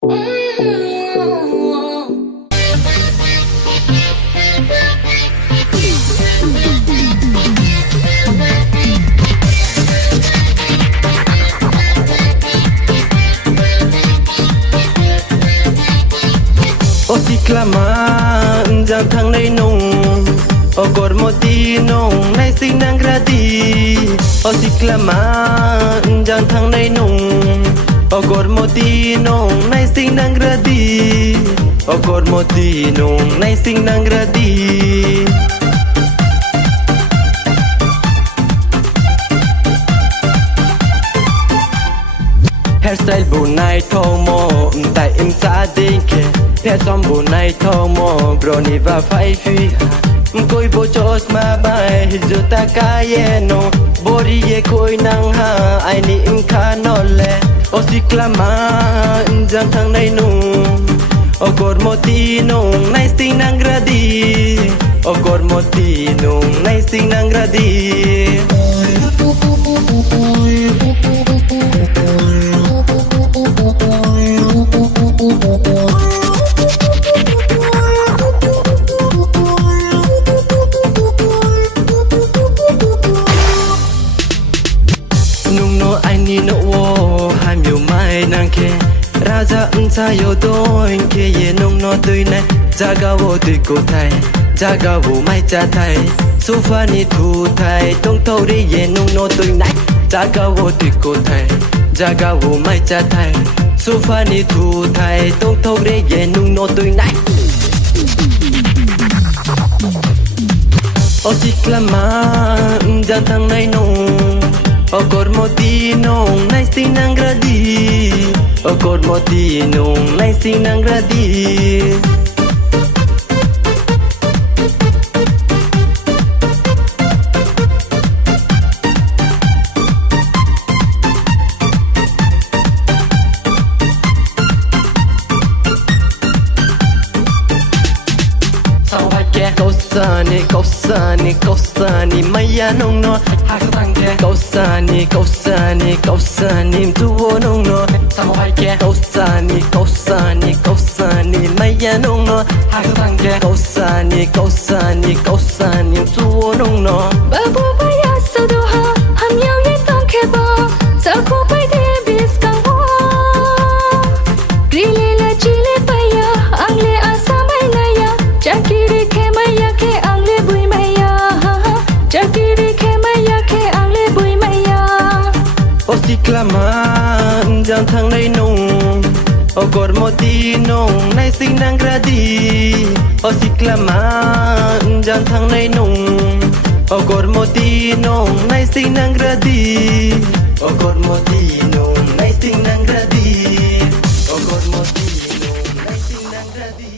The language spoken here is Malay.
si klama jam thang nei nung o gor moti nung nei sing nang gradi o si klama jam thang nei nung o gor moti nung nei sing nang gradi o gor moti nung nei sing nang gradi hairstyle bu nai thong mo tại im sa ding ke theo som bu nai thong mo broni va phai phi koi bo chos ma bai ju ta ka ye no bori ye koi nang ha ai ni im kha no le o si klama jam thang nai nu o gor moti nung nai sing nang gradi o gor moti nung nai sing nang gradi no wo ham yo mai nang ke raja unsa yo doin ke ye nong no tui nai jaga wo tui ko thai jaga wo mai cha thai sofa ni thu thai tong thau ri ye nong no tui nai jaga wo tui ko thai jaga wo mai cha thai sofa ni thu thai tong thau ri ye nong no tui nai o si klama jam thang nai nong o gor moti nung nai sing nang gradi o gor moti nung nai sing nang gradi Kau sani maya nung no hak tang ke kau sani tuo nung no samo hai ke kau sani maya nung no hak tang ke kau sani tuo nung no babu baya sodoha ham yau ye tong ke ba sa ko pai de bis kang ho grile la chile paya angle asa mai na ya chakiri ke maya ke angle bui maya chakiri ke maya ke angle bui maya o si klama jam thang nei nung o gor moti nung nai sing nang gradi o si klama jam thang nei nung o gor moti nung nai sing nang gradi o gor moti nung nai sing nang gradi o gor moti nung nai sing nang gradi